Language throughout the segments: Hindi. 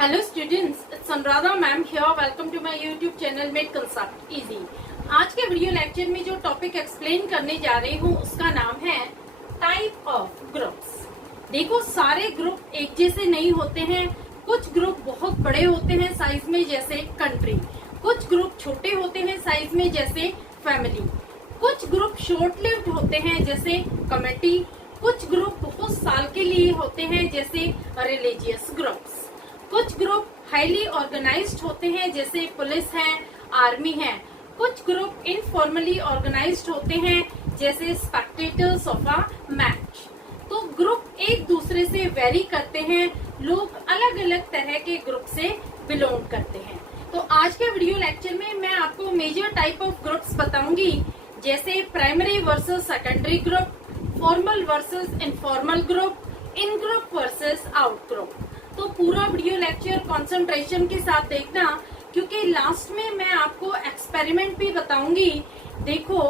Hello students, it's Anuradha ma'am here. Welcome to my YouTube channel made concept easy. आज के वीडियो लेक्चर में जो टॉपिक एक्सप्लेन करने जा रही हूँ उसका नाम है टाइप ऑफ ग्रुप्स। देखो, सारे ग्रुप एक जैसे नहीं होते हैं। कुछ ग्रुप बहुत बड़े होते हैं साइज में, जैसे कंट्री। कुछ ग्रुप छोटे होते हैं साइज में, जैसे फैमिली। कुछ ग्रुप शॉर्ट लिव्ड होते हैं, जैसे कमेटी। कुछ ग्रुप बहुत साल के लिए होते हैं, जैसे रिलीजियस ग्रुप्स। कुछ ग्रुप हाईली ऑर्गेनाइज्ड होते हैं, जैसे पुलिस है, आर्मी है। कुछ ग्रुप इनफॉर्मली ऑर्गेनाइज्ड होते हैं, जैसे स्पेक्टेटर्स ऑफ अ मैच। तो ग्रुप एक दूसरे से वेरी करते हैं। लोग अलग अलग तरह के ग्रुप से बिलोंग करते हैं। तो आज के वीडियो लेक्चर में मैं आपको मेजर टाइप ऑफ ग्रुप्स बताऊंगी, जैसे primary versus secondary group, formal versus informal group, in group versus out group. तो पूरा वीडियो लेक्चर कंसंट्रेशन के साथ देखना, क्योंकि लास्ट में मैं आपको एक्सपेरिमेंट भी बताऊंगी। देखो,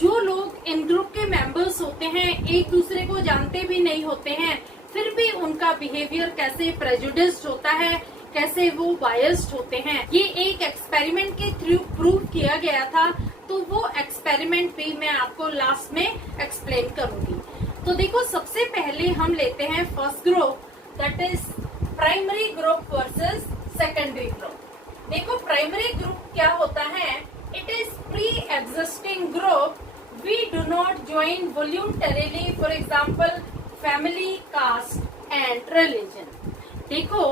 जो लोग इन ग्रुप के मेंबर्स होते हैं एक दूसरे को जानते भी नहीं होते हैं, फिर भी उनका बिहेवियर कैसे प्रेजुडिस्ड होता है, कैसे वो बायस्ड होते हैं, ये एक एक्सपेरिमेंट के थ्रू प्रूव किया गया था। तो वो एक्सपेरिमेंट भी मैं आपको लास्ट में एक्सप्लेन करूंगी। तो देखो, सबसे पहले हम लेते हैं first group, that is primary group versus secondary group. देखो, प्राइमरी ग्रुप क्या होता है? It is pre existing group. We do not join voluntarily, for example family, caste and religion. देखो,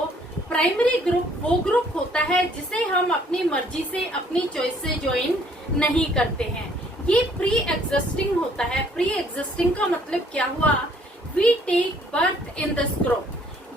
प्राइमरी ग्रुप वो ग्रुप होता है जिसे हम अपनी मर्जी से, अपनी चॉइस से ज्वाइन नहीं करते हैं। ये प्री एग्जिस्टिंग होता है। प्री एग्जिस्टिंग का मतलब क्या हुआ? We take birth in this group.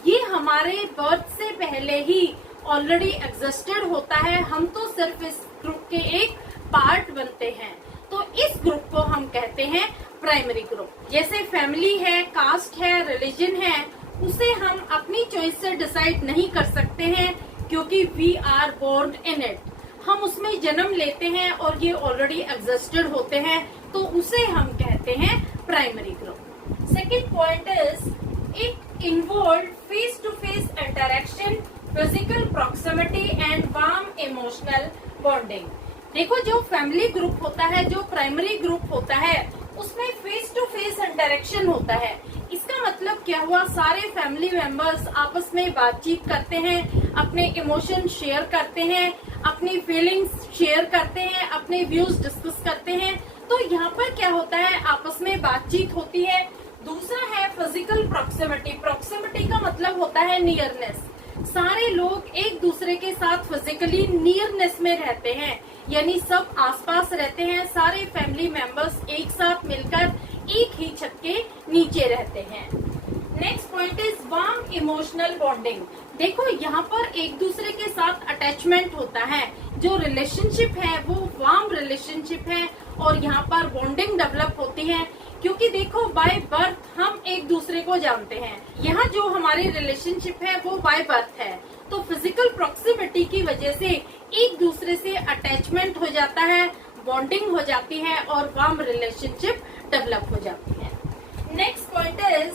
ये हमारे बर्थ से पहले ही ऑलरेडी एग्जिस्टेड होता है। हम तो सिर्फ इस ग्रुप के एक पार्ट बनते हैं। तो इस ग्रुप को हम कहते हैं प्राइमरी ग्रुप। जैसे फैमिली है, कास्ट है, रिलीजन है, उसे हम अपनी चॉइस से डिसाइड नहीं कर सकते हैं, क्योंकि we are born in it. हम उसमें जन्म लेते हैं और ये ऑलरेडी एग्जिस्टेड होते हैं, तो उसे हम कहते हैं primary group. Second point is it involve face to face interaction, physical proximity and warm emotional bonding. देखो, जो फैमिली ग्रुप होता है, जो प्राइमरी ग्रुप होता है, उसमें फेस टू फेस इंटरेक्शन होता है। इसका मतलब क्या हुआ? सारे फैमिली मेंबर्स आपस में बातचीत करते हैं, अपने इमोशन शेयर करते हैं, अपनी फीलिंग्स शेयर करते हैं, अपने व्यूज डिस्कस करते हैं। तो यहाँ पर क्या होता है? आपस में बातचीत होती है। दूसरा है फिजिकल प्रॉक्सिमिटी। प्रॉक्सिमिटी का मतलब होता है नियरनेस। सारे लोग एक दूसरे के साथ फिजिकली नियरनेस में रहते हैं, यानी सब आसपास रहते हैं। सारे फैमिली मेंबर्स एक साथ मिलकर एक ही छत के नीचे रहते हैं। Next point is warm emotional bonding. देखो, यहाँ पर एक दूसरे के साथ अटैचमेंट होता है। जो रिलेशनशिप है वो वार्म रिलेशनशिप है, और यहाँ पर बॉन्डिंग डेवलप होती है, क्योंकि देखो, बाय बर्थ हम एक दूसरे को जानते हैं। यहाँ जो हमारी रिलेशनशिप है वो बाय बर्थ है। तो फिजिकल प्रॉक्सिमिटी की वजह से एक दूसरे से अटैचमेंट हो जाता है, बॉन्डिंग हो जाती है, और वार्म रिलेशनशिप डेवलप हो जाती है। Next point is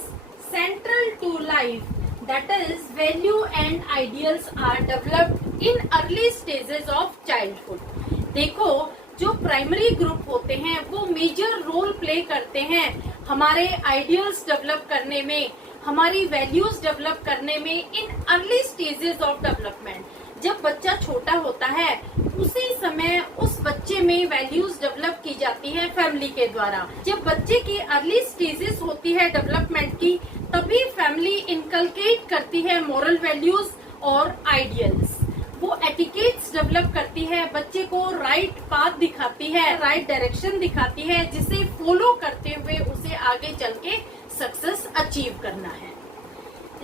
central to life, that is value and ideals are developed in early stages of childhood. देखो, जो प्राइमरी ग्रुप होते हैं वो मेजर रोल प्ले करते हैं हमारे आइडियल्स डेवलप करने में, हमारी वैल्यूज डेवलप करने में, इन अर्ली स्टेजेस ऑफ डेवलपमेंट। जब बच्चा छोटा होता है उसी समय उस बच्चे में वैल्यूज डेवलप की जाती है फैमिली के द्वारा। जब बच्चे की अर्ली स्टेजेस होती है डेवलपमेंट की, तभी फैमिली इनकलकेट करती है मॉरल वैल्यूज और आइडियल्स। वो एटिकेट्स डेवलप करती है, बच्चे को राइट पाथ दिखाती है, राइट डायरेक्शन दिखाती है, जिसे फॉलो करते हुए उसे आगे चल के सक्सेस अचीव करना है।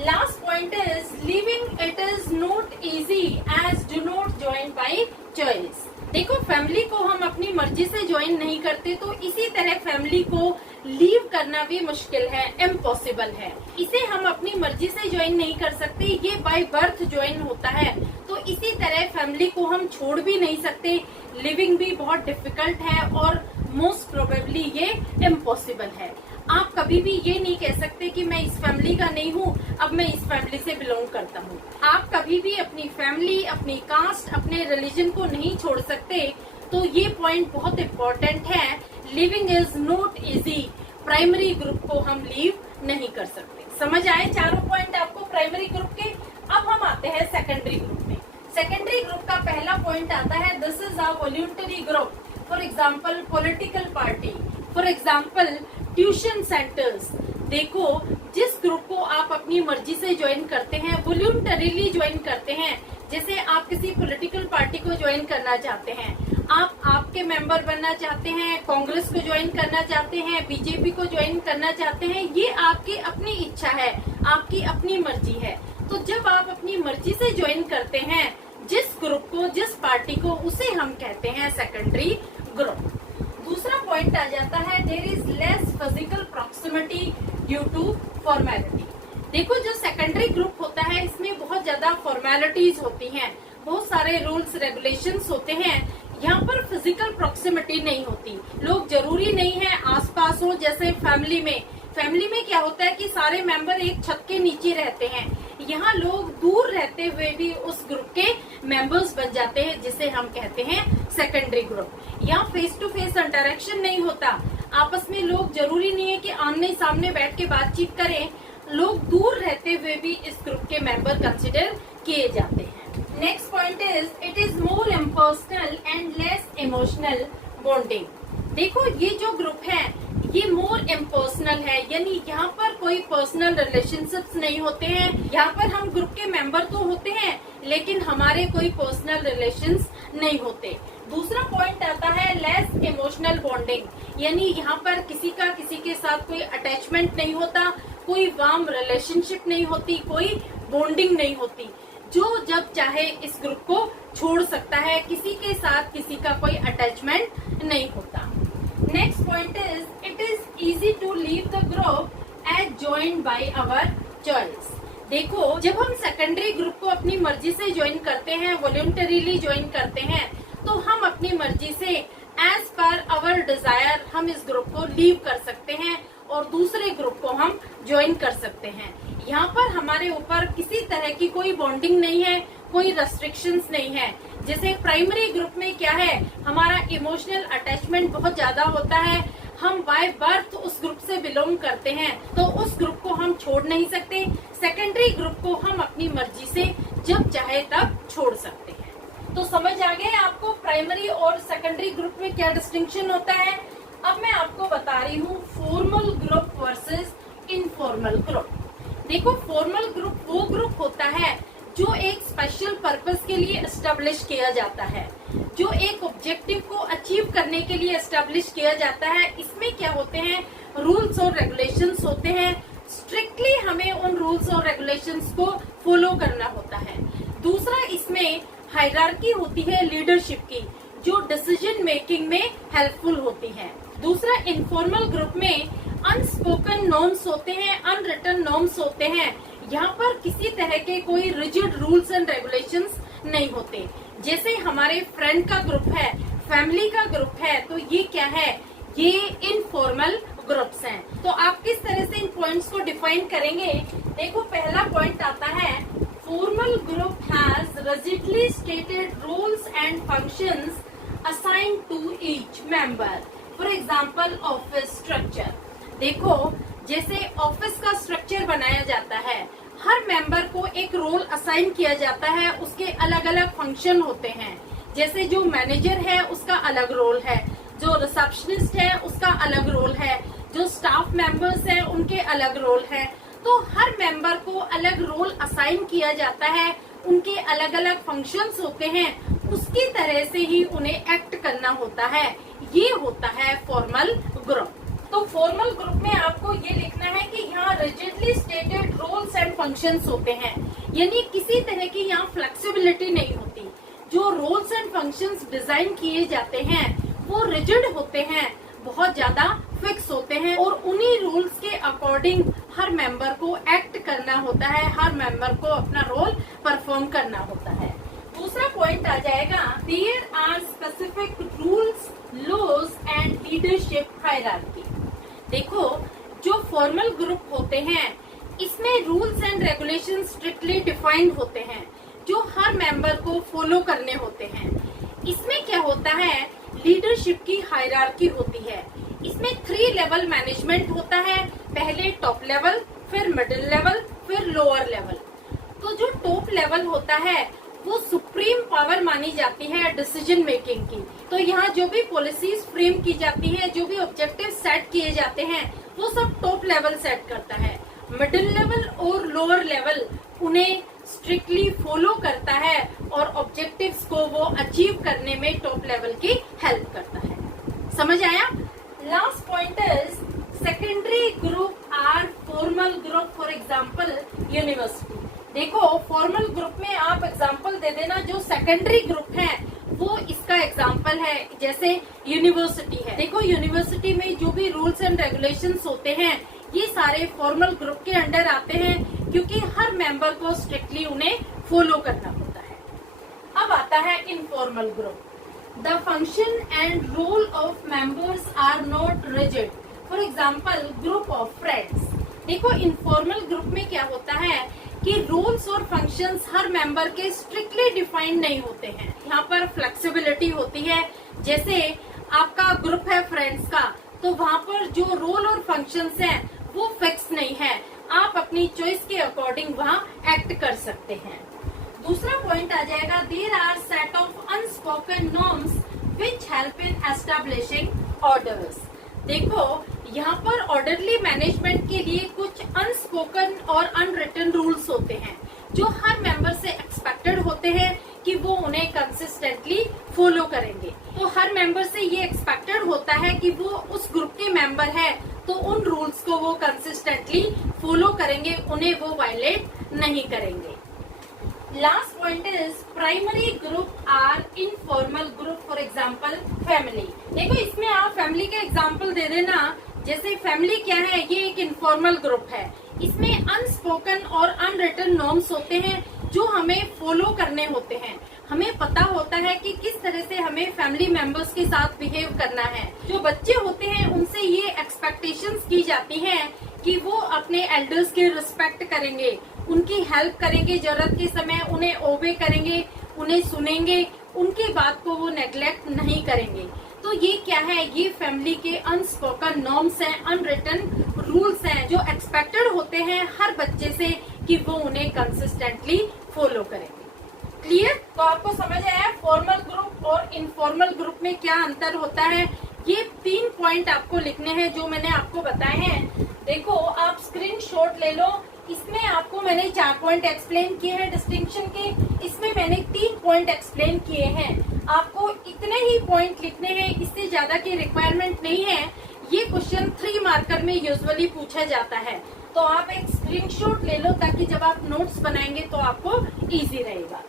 Last point is leaving it is not easy as do not join by choice. देखो, फैमिली को हम अपनी मर्जी से ज्वाइन नहीं करते, तो इसी तरह फैमिली को लीव करना भी मुश्किल है, इम्पॉसिबल है। इसे हम अपनी मर्जी से ज्वाइन नहीं कर सकते, ये बाय बर्थ ज्वाइन होता है। तो इसी तरह फैमिली को हम छोड़ भी नहीं सकते। लिविंग भी बहुत डिफिकल्ट है और मोस्ट प्रोबेबली ये इम्पॉसिबल है। आप कभी भी ये नहीं कह सकते कि मैं इस फैमिली का नहीं हूँ, अब मैं इस फैमिली से बिलोंग करता हूँ। आप कभी भी अपनी फैमिली, अपनी कास्ट, अपने रिलीजन को नहीं छोड़ सकते। तो ये पॉइंट बहुत इम्पोर्टेंट है। Living is not easy. Primary group को हम लीव नहीं कर सकते। समझ आए चारों पॉइंट आपको प्राइमरी ग्रुप के। अब हम आते हैं सेकेंडरी ग्रुप में। सेकेंडरी ग्रुप का पहला पॉइंट आता है, this is a voluntary group. For example political party, for example tuition centres. देखो, जिस ग्रुप को आप अपनी मर्जी से ज्वाइन करते हैं, वॉलंटरीली ज्वाइन करते हैं, जैसे आप किसी पॉलिटिकल पार्टी को ज्वाइन करना चाहते हैं, आप आपके मेंबर बनना चाहते हैं, कांग्रेस को ज्वाइन करना चाहते हैं, बीजेपी को ज्वाइन करना चाहते हैं, ये आपकी अपनी इच्छा है, आपकी अपनी मर्जी है। तो जब आप अपनी मर्जी से ज्वाइन करते हैं जिस ग्रुप को, जिस पार्टी को, उसे हम कहते हैं सेकेंडरी ग्रुप। दूसरा पॉइंट आ जाता है, there is less physical proximity due to formality. देखो, जो सेकेंडरी ग्रुप होता है इसमें बहुत ज्यादा फॉर्मेलिटीज होती हैं, बहुत सारे रूल्स रेगुलेशंस होते हैं। यहाँ पर फिजिकल प्रॉक्सिमिटी नहीं होती। लोग जरूरी नहीं है आसपास हो, जैसे फैमिली में क्या होता है कि सारे मेंबर एक छत के नीचे रहते हैं। यहाँ लोग दूर रहते हुए भी उस ग्रुप के मेंबर्स बन जाते हैं, जिसे हम कहते हैं सेकेंडरी ग्रुप। यहाँ फेस टू फेस इंटरेक्शन नहीं होता। आपस में लोग जरूरी नहीं है कि आमने सामने बैठ के बातचीत करें। लोग दूर रहते हुए भी इस ग्रुप के मेंबर कंसिडर किए जाते हैं। Next point is, it is more impersonal and less emotional bonding. देखो, ये जो ग्रुप है ये मोर इम्पर्सनल है, यानी यहाँ पर कोई पर्सनल रिलेशनशिप्स नहीं होते हैं। यहाँ पर हम ग्रुप के मेंबर तो होते हैं लेकिन हमारे कोई पर्सनल रिलेशंस नहीं होते। दूसरा पॉइंट आता है लेस इमोशनल बॉन्डिंग, यानी यहाँ पर किसी का किसी के साथ कोई अटैचमेंट नहीं होता, कोई वार्म रिलेशनशिप नहीं होती, कोई बॉन्डिंग नहीं होती। जो जब चाहे इस ग्रुप को छोड़ सकता है, किसी के साथ किसी का कोई अटैचमेंट नहीं होता। Next point is, it is easy to leave the group as joined by our choice. देखो, जब हम सेकेंडरी ग्रुप को अपनी मर्जी से ज्वाइन करते हैं, वॉलंटरीली ज्वाइन करते हैं, तो हम अपनी मर्जी से एज पर आवर डिजायर हम इस ग्रुप को लीव कर सकते हैं और दूसरे ग्रुप को हम ज्वाइन कर सकते हैं। यहाँ पर हमारे ऊपर किसी तरह की कोई बॉन्डिंग नहीं है, कोई रेस्ट्रिक्शंस नहीं है। जैसे प्राइमरी ग्रुप में क्या है, हमारा इमोशनल अटैचमेंट बहुत ज्यादा होता है। हम बाय बर्थ उस ग्रुप से बिलोंग करते हैं, तो उस ग्रुप को हम छोड़ नहीं सकते। सेकेंडरी ग्रुप को हम अपनी मर्जी से जब चाहे तब छोड़ सकते हैं। तो समझ आ गए आपको प्राइमरी और सेकेंडरी ग्रुप में क्या डिस्टिंक्शन होता है। अब मैं आपको बता रही हूँ formal group versus informal group. देखो, फॉर्मल ग्रुप वो ग्रुप होता है जो एक स्पेशल पर्पस के लिए एस्टेब्लिश किया जाता है, जो एक ऑब्जेक्टिव को अचीव करने के लिए एस्टेब्लिश किया जाता है। इसमें क्या होते हैं, रूल्स और रेगुलेशंस होते हैं। स्ट्रिक्टली हमें उन रूल्स और रेगुलेशंस को फॉलो करना होता है। दूसरा, इसमें हायरार्की होती है लीडरशिप की, जो डिसीजन मेकिंग में हेल्पफुल होती है। दूसरा, इनफॉर्मल ग्रुप में अनस्पोकन नॉर्म्स होते हैं, अनरिटन नॉर्म्स होते हैं। यहाँ पर किसी तरह के कोई रिजिड रूल्स एंड रेगुलेशंस नहीं होते। जैसे हमारे फ्रेंड का ग्रुप है, फैमिली का ग्रुप है, तो ये क्या है, ये इनफॉर्मल ग्रुप्स हैं। तो आप किस तरह से इन पॉइंट्स को डिफाइन करेंगे। देखो, पहला पॉइंट आता है, formal group has rigidly stated rules and functions assigned to each member. For example, office structure. देखो, जैसे ऑफिस का स्ट्रक्चर बनाया जाता है, हर मेंबर को एक रोल असाइन किया जाता है, उसके अलग अलग फंक्शन होते हैं। जैसे जो मैनेजर है उसका अलग रोल है, जो रिसेप्शनिस्ट है उसका अलग रोल है, जो स्टाफ मेंबर्स हैं उनके अलग रोल है। तो हर मेंबर को अलग रोल असाइन किया जाता है, उनके अलग अलग फंक्शंस होते हैं, उसकी तरह से ही उन्हें एक्ट करना होता है। ये होता है फॉर्मल ग्रुप। तो फॉर्मल ग्रुप में आपको ये लिखना है कि यहाँ rigidly stated roles and functions होते हैं, यानी किसी तरह की यहाँ फ्लेक्सिबिलिटी नहीं होती। जो रोल्स एंड फंक्शंस डिजाइन किए जाते हैं वो रिजिड होते हैं, बहुत ज्यादा फिक्स होते हैं, और उन्हीं रूल्स के अकॉर्डिंग हर मेंबर को एक्ट करना होता है, हर मेंबर को अपना रोल परफॉर्म करना होता है। दूसरा पॉइंट आ जाएगा, there are specific rules, laws and leadership hierarchy. देखो, जो फॉर्मल ग्रुप होते हैं इसमें rules and regulation strictly defined होते हैं जो हर मेंबर को फॉलो करने होते हैं। इसमें क्या होता है, लीडरशिप की हायरार्की होती है। इसमें 3 लेवल मैनेजमेंट होता है, पहले टॉप लेवल, फिर मिडिल लेवल, फिर लोअर लेवल। तो जो टॉप लेवल होता है वो सुप्रीम पावर मानी जाती है डिसीजन मेकिंग की। तो यहाँ जो भी पॉलिसीज फ्रेम की जाती है, जो भी ऑब्जेक्टिव सेट किए जाते हैं वो सब टॉप लेवल सेट करता है। मिडिल लेवल और लोअर लेवल उन्हें स्ट्रिक्टली फॉलो करता है और ऑब्जेक्टिव्स को वो अचीव करने में टॉप लेवल की हेल्प करता है। समझ आया? Last point is secondary group are formal group, for example university. देखो फॉर्मल ग्रुप में आप एग्जाम्पल दे देना, जो सेकेंडरी ग्रुप है वो इसका एग्जाम्पल है, जैसे यूनिवर्सिटी है। देखो यूनिवर्सिटी में जो भी रूल्स एंड रेगुलेशंस होते हैं ये सारे फॉर्मल ग्रुप के अंडर आते हैं क्योंकि हर मेंबर को स्ट्रिक्टली उन्हें फॉलो करना होता है। अब आता है informal group. The function and role of members are not rigid, for example group of friends. देखो इनफॉर्मल ग्रुप में क्या होता है कि रूल्स और फंक्शंस हर मेंबर के स्ट्रिक्टली डिफाइंड नहीं होते हैं। यहाँ पर फ्लेक्सिबिलिटी होती है। जैसे आपका ग्रुप है फ्रेंड्स का, तो वहाँ पर जो रोल और फंक्शंस हैं वो फिक्स नहीं है, आप अपनी चॉइस के अकॉर्डिंग वहाँ एक्ट कर सकते हैं। दूसरा पॉइंट आ जाएगा, there are set of unspoken norms which help in establishing orders. देखो यहाँ पर ऑर्डरली मैनेजमेंट के लिए कुछ अनस्पोकन और अनरिटन रूल्स होते हैं जो हर मेंबर से एक्सपेक्टेड होते हैं कि वो उन्हें कंसिस्टेंटली फॉलो करेंगे। तो हर मेंबर से ये एक्सपेक्टेड होता है कि वो उस ग्रुप के मेंबर है तो उन रूल्स को वो कंसिस्टेंटली फॉलो करेंगे, उन्हें वो वायलेट नहीं करेंगे। Last point is primary group are informal group, for example family. देखो इसमें आप फैमिली के एग्जाम्पल दे देना। जैसे फैमिली क्या है, ये एक इनफॉर्मल ग्रुप है। इसमें अनस्पोकन और अनरिटन नॉर्म्स होते हैं जो हमें फॉलो करने होते हैं। हमें पता होता है कि किस तरह से हमें फैमिली मेंबर्स के साथ बिहेव करना है। जो बच्चे होते हैं उनसे ये एक्सपेक्टेशंस की जाती हैं कि वो अपने एल्डर्स के रिस्पेक्ट करेंगे, उनकी हेल्प करेंगे, जरूरत के समय उन्हें ओबे करेंगे, उन्हें सुनेंगे, उनकी बात को वो नेग्लेक्ट नहीं करेंगे। तो ये क्या है, ये फैमिली के अनस्पोकन नॉर्म्स हैं, अनरिटन रूल्स हैं जो एक्सपेक्टेड होते हैं हर बच्चे से कि वो उन्हें कंसिस्टेंटली फॉलो करेंगे। क्लियर? तो आपको समझ आया फॉर्मल ग्रुप और इनफॉर्मल ग्रुप में क्या अंतर होता है। ये 3 पॉइंट आपको लिखने हैं जो मैंने आपको बताए हैं। देखो आप स्क्रीनशॉट ले लो। इसमें आपको मैंने 4 पॉइंट एक्सप्लेन किए हैं डिस्टिंक्शन के, इसमें मैंने 3 पॉइंट एक्सप्लेन किए हैं। आपको इतने ही पॉइंट लिखने हैं, इससे ज्यादा की रिक्वायरमेंट नहीं है। ये क्वेश्चन 3 मार्कर में यूजुअली पूछा जाता है, तो आप एक स्क्रीनशॉट ले लो ताकि जब आप नोट्स बनाएंगे तो आपको इजी रहेगा।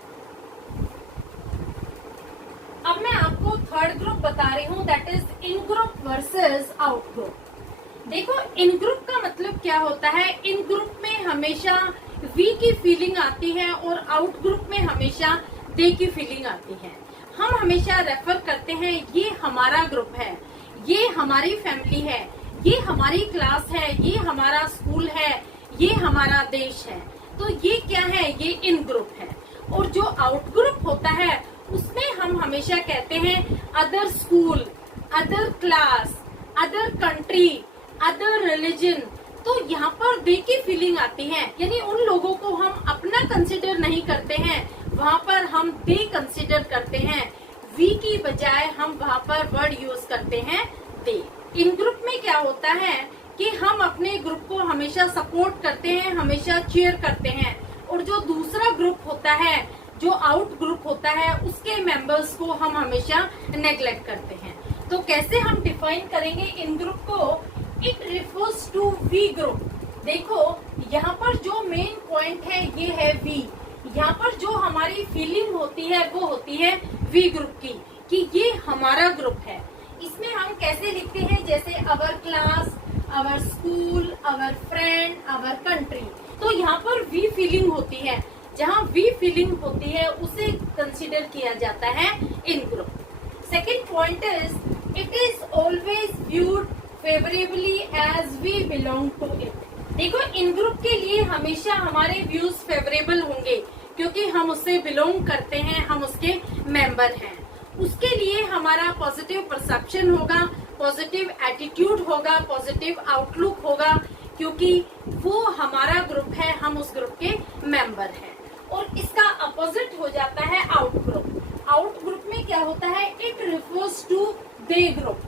अब मैं आपको थर्ड ग्रुप बता रही हूँ, that is in group versus out group. देखो इन ग्रुप का मतलब क्या होता है, इन ग्रुप में हमेशा वी की फीलिंग आती है और आउट ग्रुप में हमेशा दे की फीलिंग आती है। हम हमेशा रेफर करते हैं ये हमारा ग्रुप है, ये हमारी फैमिली है, ये हमारी क्लास है, ये हमारा स्कूल है, ये हमारा देश है। तो ये क्या है, ये इन ग्रुप है। और जो आउट ग्रुप होता है उसमें हम हमेशा कहते हैं other school, other class, other country, other religion. तो यहाँ पर दे की फीलिंग आती है, यानी उन लोगों को हम अपना कंसिडर नहीं करते हैं, वहाँ पर हम दे कंसिडर करते हैं। वी की बजाय हम वहाँ पर वर्ड यूज करते हैं दे। इन ग्रुप में क्या होता है कि हम अपने ग्रुप को हमेशा सपोर्ट करते हैं, हमेशा चीयर करते हैं। और जो दूसरा ग्रुप होता है, जो आउट ग्रुप होता है, उसके मेंबर्स को हम हमेशा नेग्लेक्ट करते हैं। तो कैसे हम डिफाइन करेंगे इन ग्रुप को? It refers to we group. देखो यहाँ पर जो मेन पॉइंट है ये है वी। यहाँ पर जो हमारी फीलिंग होती है वो होती है वी ग्रुप की, कि ये हमारा ग्रुप है। इसमें हम कैसे लिखते हैं, जैसे our class, our school, our friend, our country. तो यहाँ पर वी फीलिंग होती है, जहाँ वी फीलिंग होती है उसे कंसिडर किया जाता है in group. Second point is it is always viewed favourably as we belong to it. देखो, इन ग्रुप के लिए हमेशा हमारे व्यूज फेवरेबल होंगे क्योंकि हम उससे बिलोंग करते हैं, हम उसके मेंबर हैं। उसके लिए हमारा पॉजिटिव परसेप्शन होगा, पॉजिटिव एटीट्यूड होगा, पॉजिटिव आउटलुक होगा, क्योंकि वो हमारा ग्रुप है, हम उस ग्रुप के मेंबर हैं। और इसका अपोजिट हो जाता है आउट ग्रुप। आउट ग्रुप में क्या होता है? It refers to they group.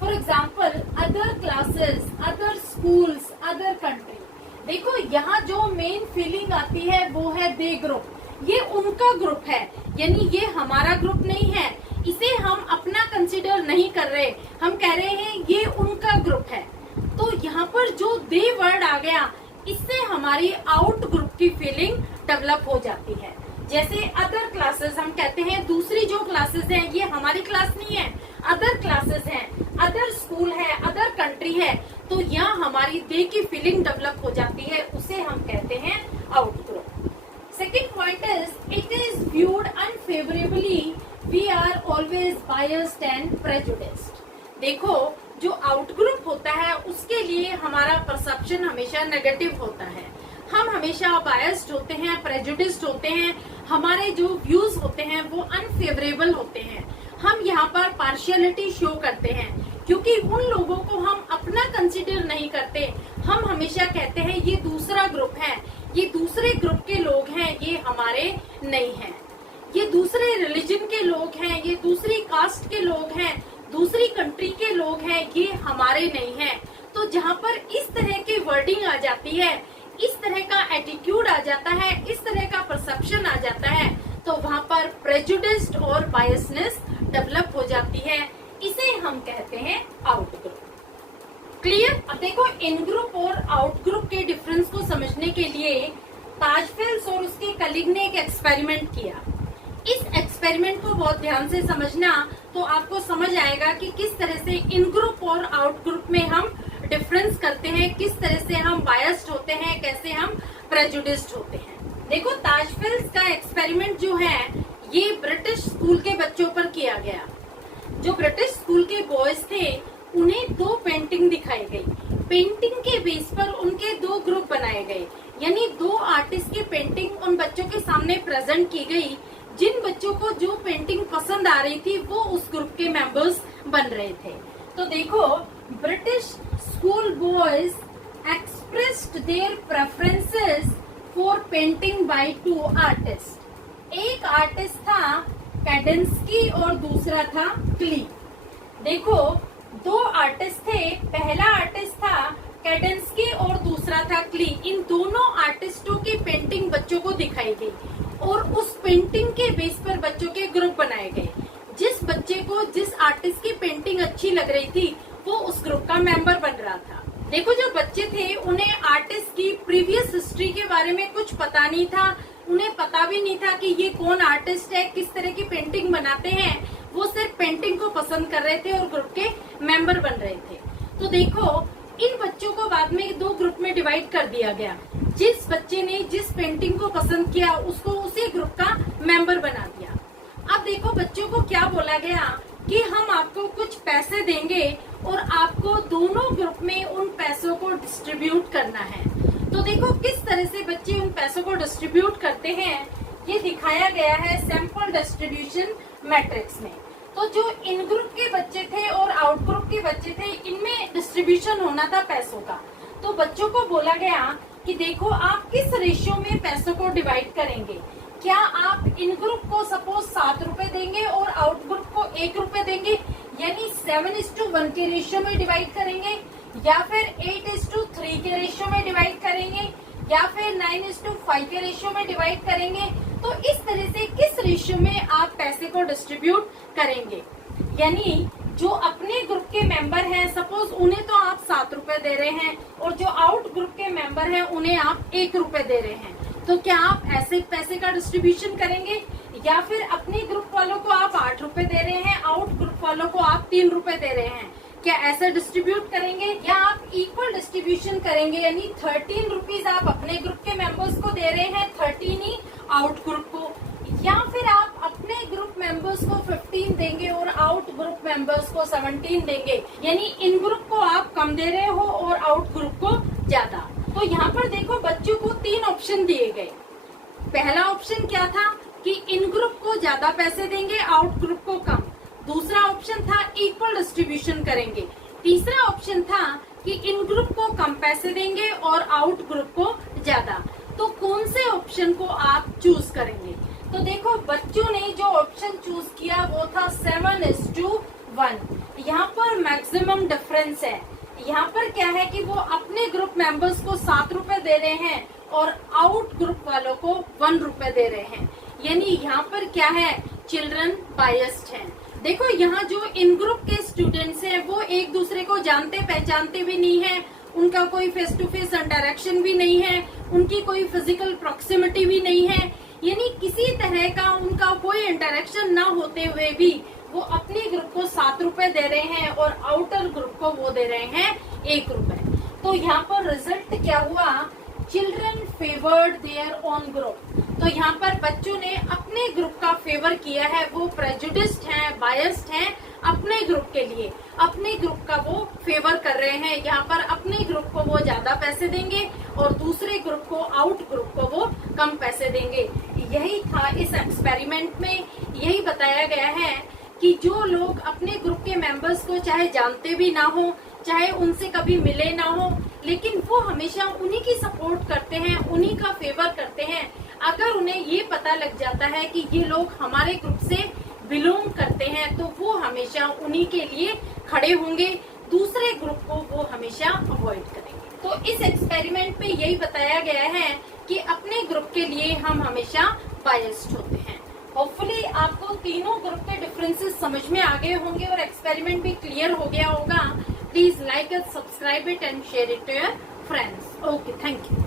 For example, other classes, other schools, other country. देखो, यहाँ जो मेन फीलिंग आती है वो है दे ग्रुप। ये उनका ग्रुप है, यानी ये हमारा ग्रुप नहीं है। इसे हम अपना कंसिडर नहीं कर रहे, हम कह रहे हैं ये उनका ग्रुप है। तो यहाँ पर जो दे वर्ड आ गया, इससे हमारी आउट ग्रुप की फीलिंग डेवलप हो जाती है। जैसे अदर क्लासेस, हम कहते हैं दूसरी जो क्लासेस हैं ये हमारी क्लास नहीं है, अदर क्लासेस हैं, अदर स्कूल है, अदर कंट्री है। तो यहाँ हमारी दे की फीलिंग डेवलप हो जाती है, उसे हम कहते हैं out group. Second point is it is viewed unfavourably, we are always biased and prejudiced. देखो, जो आउट ग्रुप होता है उसके लिए हमारा परसेप्शन हमेशा नेगेटिव होता है। हम हमेशा बायस्ड होते हैं, प्रेजुडिस्ड होते हैं, हमारे जो व्यूज होते हैं वो अनफेवरेबल होते हैं। हम यहाँ पर पार्शियलिटी शो करते हैं क्योंकि उन लोगों को हम अपना कंसिडर नहीं करते। हम हमेशा कहते हैं ये दूसरा ग्रुप है, ये दूसरे ग्रुप के लोग हैं, ये हमारे नहीं हैं। ये दूसरे रिलीजन के लोग हैं, ये दूसरी कास्ट के लोग हैं, दूसरी कंट्री के लोग हैं, ये हमारे नहीं हैं। तो जहाँ पर इस तरह की वर्डिंग आ जाती है, इस तरह का एटीट्यूड आ जाता है, इस तरह का परसेप्शन आ जाता है, तो वहाँ पर प्रेजुडिस्ड और बायसनेस डेवलप हो जाती है। इसे हम कहते हैं आउट ग्रुप। क्लियर? अब देखो, इन ग्रुप और आउट ग्रुप के डिफरेंस को समझने के लिए ताजफेल्स और उसके कलीग ने एक एक्सपेरिमेंट किया। इस एक्सपेरिमेंट को बहुत ध्यान से समझना तो आपको समझ आएगा कि किस तरह से इन ग्रुप और आउट ग्रुप में हम डिफरेंस करते हैं, किस तरह से हम बायस्ड होते हैं, कैसे हम प्रेजुडिस्ड होते हैं। देखो, ताजफेल्स का एक्सपेरिमेंट जो है ये ब्रिटिश स्कूल के बच्चों पर किया गया। जो ब्रिटिश स्कूल के बॉयज थे उन्हें दो पेंटिंग दिखाई गई। पेंटिंग के बेस पर उनके दो ग्रुप बनाए गए, यानी दो आर्टिस्ट की पेंटिंग उन बच्चों के सामने प्रेजेंट की गई। जिन बच्चों को जो पेंटिंग पसंद आ रही थी वो उस ग्रुप के मेंबर्स बन रहे थे। तो देखो, British school boys expressed their preferences for painting by two artist. एक आर्टिस्ट था कैडेंस्की और दूसरा था क्ली। देखो, दो आर्टिस्ट थे, पहला आर्टिस्ट था कैडेंस्की और दूसरा था क्ली। इन दोनों आर्टिस्टों की पेंटिंग बच्चों को दिखाई गई और उस पेंटिंग के बेस पर बच्चों के ग्रुप बनाए गए। जिस बच्चे को जिस आर्टिस्ट की पेंटिंग अच्छी लग रही थी वो उस ग्रुप का मेंबर बन रहा था। देखो, जो बच्चे थे उन्हें आर्टिस्ट की प्रीवियस हिस्ट्री के बारे में कुछ पता नहीं था, उन्हें पता भी नहीं था कि ये कौन आर्टिस्ट है, किस तरह की पेंटिंग बनाते हैं। वो सिर्फ पेंटिंग को पसंद कर रहे थे और ग्रुप के मेंबर बन रहे थे। तो देखो, इन बच्चों को बाद में दो ग्रुप में डिवाइड कर दिया गया। जिस बच्चे ने जिस पेंटिंग को पसंद किया उसको उसी ग्रुप का मेंबर बना दिया। अब देखो, बच्चों को क्या बोला गया कि हम आपको कुछ पैसे देंगे और आपको दोनों ग्रुप में उन पैसों को डिस्ट्रीब्यूट करना है। तो देखो, किस तरह से बच्चे उन पैसों को डिस्ट्रीब्यूट करते हैं ये दिखाया गया है सैंपल डिस्ट्रीब्यूशन मैट्रिक्स में। तो जो इन ग्रुप के बच्चे थे और आउट ग्रुप के बच्चे थे, इनमें डिस्ट्रीब्यूशन होना था पैसों का। तो बच्चों को बोला गया कि देखो, आप किस रेशियो में पैसों को डिवाइड करेंगे। क्या आप इन ग्रुप को सपोज 7 रुपए देंगे और आउट ग्रुप को 1 रुपए देंगे, यानी 7:1 के रेशियो में डिवाइड करेंगे, या फिर 8:3 के रेशियो में डिवाइड करेंगे, या फिर 9:5 के रेशियो में डिवाइड करेंगे। तो इस तरह से किस रेशियो में आप पैसे को डिस्ट्रीब्यूट करेंगे, यानी जो अपने ग्रुप के मेंबर हैं, सपोज उन्हें तो आप 7 रुपए दे रहे हैं और जो आउट ग्रुप के मेंबर हैं उन्हें आप 1 रुपए दे रहे हैं। तो क्या आप ऐसे पैसे का डिस्ट्रीब्यूशन करेंगे, या फिर अपने ग्रुप वालों को आप 8 रुपए दे रहे हैं, आउट ग्रुप वालों को आप 3 रुपए दे रहे हैं, क्या ऐसे डिस्ट्रीब्यूट करेंगे, या आप इक्वल डिस्ट्रीब्यूशन करेंगे, यानी 13 रुपीज आप अपने ग्रुप के मेंबर्स को दे रहे हैं, 13 ही आउट ग्रुप को, या फिर आप अपने ग्रुप मेंबर्स को 15 देंगे और आउट ग्रुप मेंबर्स को 17 देंगे, यानी इन ग्रुप को आप कम दे रहे हो और आउट ग्रुप को ज्यादा। तो यहाँ पर देखो बच्चों को 3 ऑप्शन दिए गए। पहला ऑप्शन क्या था कि इन ग्रुप को ज्यादा पैसे देंगे, आउट ग्रुप को कम। दूसरा ऑप्शन था इक्वल डिस्ट्रीब्यूशन करेंगे। तीसरा ऑप्शन था कि इन ग्रुप को कम पैसे देंगे और आउट ग्रुप को ज्यादा। तो कौन से ऑप्शन को आप चूज करेंगे? तो देखो बच्चों ने जो ऑप्शन चूज किया वो था 7:1। यहाँ पर मैक्सिमम डिफरेंस है। यहाँ पर क्या है कि वो अपने ग्रुप मेंबर्स को 7 रुपए दे रहे हैं और आउट ग्रुप वालों को 1 रुपए दे रहे हैं, यानी यहाँ पर क्या है, चिल्ड्रन बायस्ड है। देखो यहाँ जो इन ग्रुप के स्टूडेंट्स हैं वो एक दूसरे को जानते पहचानते भी नहीं है, उनका कोई फेस टू फेस इंटरेक्शन भी नहीं है, उनकी कोई फिजिकल प्रॉक्सिमिटी भी नहीं है, यानी किसी तरह का उनका कोई इंटरेक्शन ना होते हुए भी वो अपने ग्रुप को 7 रुपए दे रहे हैं और आउटर ग्रुप को वो दे रहे हैं 1 रुपए। तो यहाँ पर रिजल्ट क्या हुआ, children favoured their own group. तो यहाँ पर बच्चों ने अपने ग्रुप का फेवर किया है, वो प्रेजुडिस्ड हैं, बायस्ड हैं अपने ग्रुप के लिए, अपने ग्रुप का वो फेवर कर रहे हैं। यहाँ पर अपने ग्रुप को वो ज्यादा पैसे देंगे और दूसरे ग्रुप को, आउट ग्रुप को वो कम पैसे देंगे। यही था इस एक्सपेरिमेंट में, यही बताया गया है कि जो लोग अपने ग्रुप के मेंबर्स को चाहे जानते भी ना हो, चाहे उनसे कभी मिले ना हो, लेकिन वो हमेशा उन्हीं की सपोर्ट करते हैं, उन्हीं का फेवर करते हैं। अगर उन्हें ये पता लग जाता है कि ये लोग हमारे ग्रुप से बिलोंग करते हैं तो वो हमेशा उन्हीं के लिए खड़े होंगे, दूसरे ग्रुप को वो हमेशा अवॉइड करेंगे। तो इस एक्सपेरिमेंट में यही बताया गया है कि अपने ग्रुप के लिए हम हमेशा बायस्ड होते हैं। होपफुली आपको तीनों ग्रुप के डिफरेंसेस समझ में आ गए होंगे और एक्सपेरिमेंट भी क्लियर हो गया होगा। Please like it, subscribe it and share it to your friends. Okay, thank you.